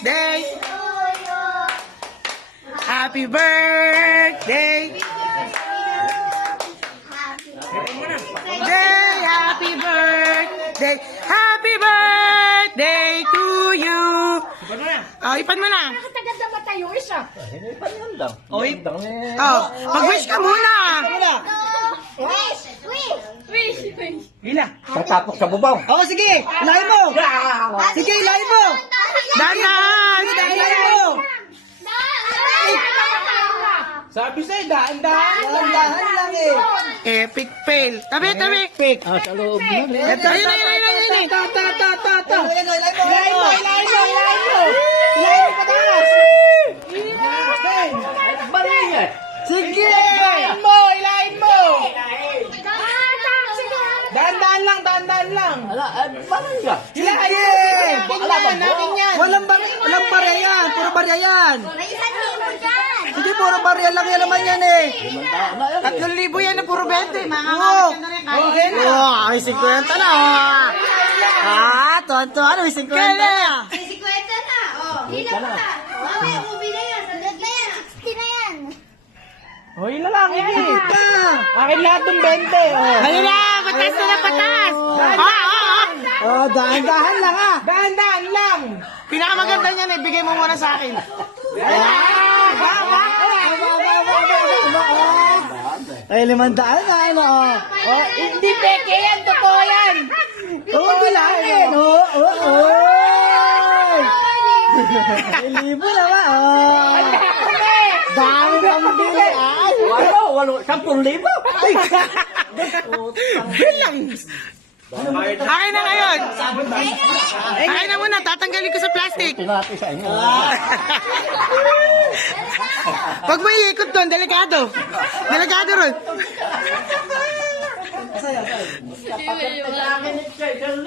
birthday. Happy birthday. Happy birthday. Happy birthday to you. Oh, ipan mo na. Nakatagal na ba tayo isa? Hinipan yun lang. Oh, mag-wish ka muna. Wish! Gila. Tatapok sa bubaw. Oh, sige. Ilahin mo. Sige, ilahin mo. Dahan-dahan. Ilahin mo. Sabi sa'yo, daan-daan. Dahan-dahan lang eh. Epic fail. Tabi. Sa loob nun eh. Ito, ayun. Ilahin mo. Ilahin mo pataas. Bariya. Sige. Ilahin mo. Daan-daan lang. Ala, bariya. Sige. Natin yan. Walang barya yan. Puro barya yan. Sige, puro barya lang yan naman yan eh. 3,000 yan na puro 20. Mangangamit ka na rin. Ay, 50 na. Tonto. Ano, 50 na. May 50 na. Hila mo na. Mamaya ubi na yan. Sandot na yan. 60 na yan. Hoy, lalaki. Akin lahat ng 20. Ayun na, patas na patas. Dahan-dahan lang ah. Daan-daan lang. Pinakamaganda niyan eh, bigay mo muna sa akin. Ay, 500 na ano oh. Hindi peke yan. Totoo yan. Oo, bilangin. Libo naman dami ng bili ay. Walo. 10,000. Bilang. Akin na ngayon. Akin na muna, tatanggalin ko sa plastic. Pinati sa inyo. Pag mo iikot doon, delikado. Delikado ron. Kapag sa akin, 1,000.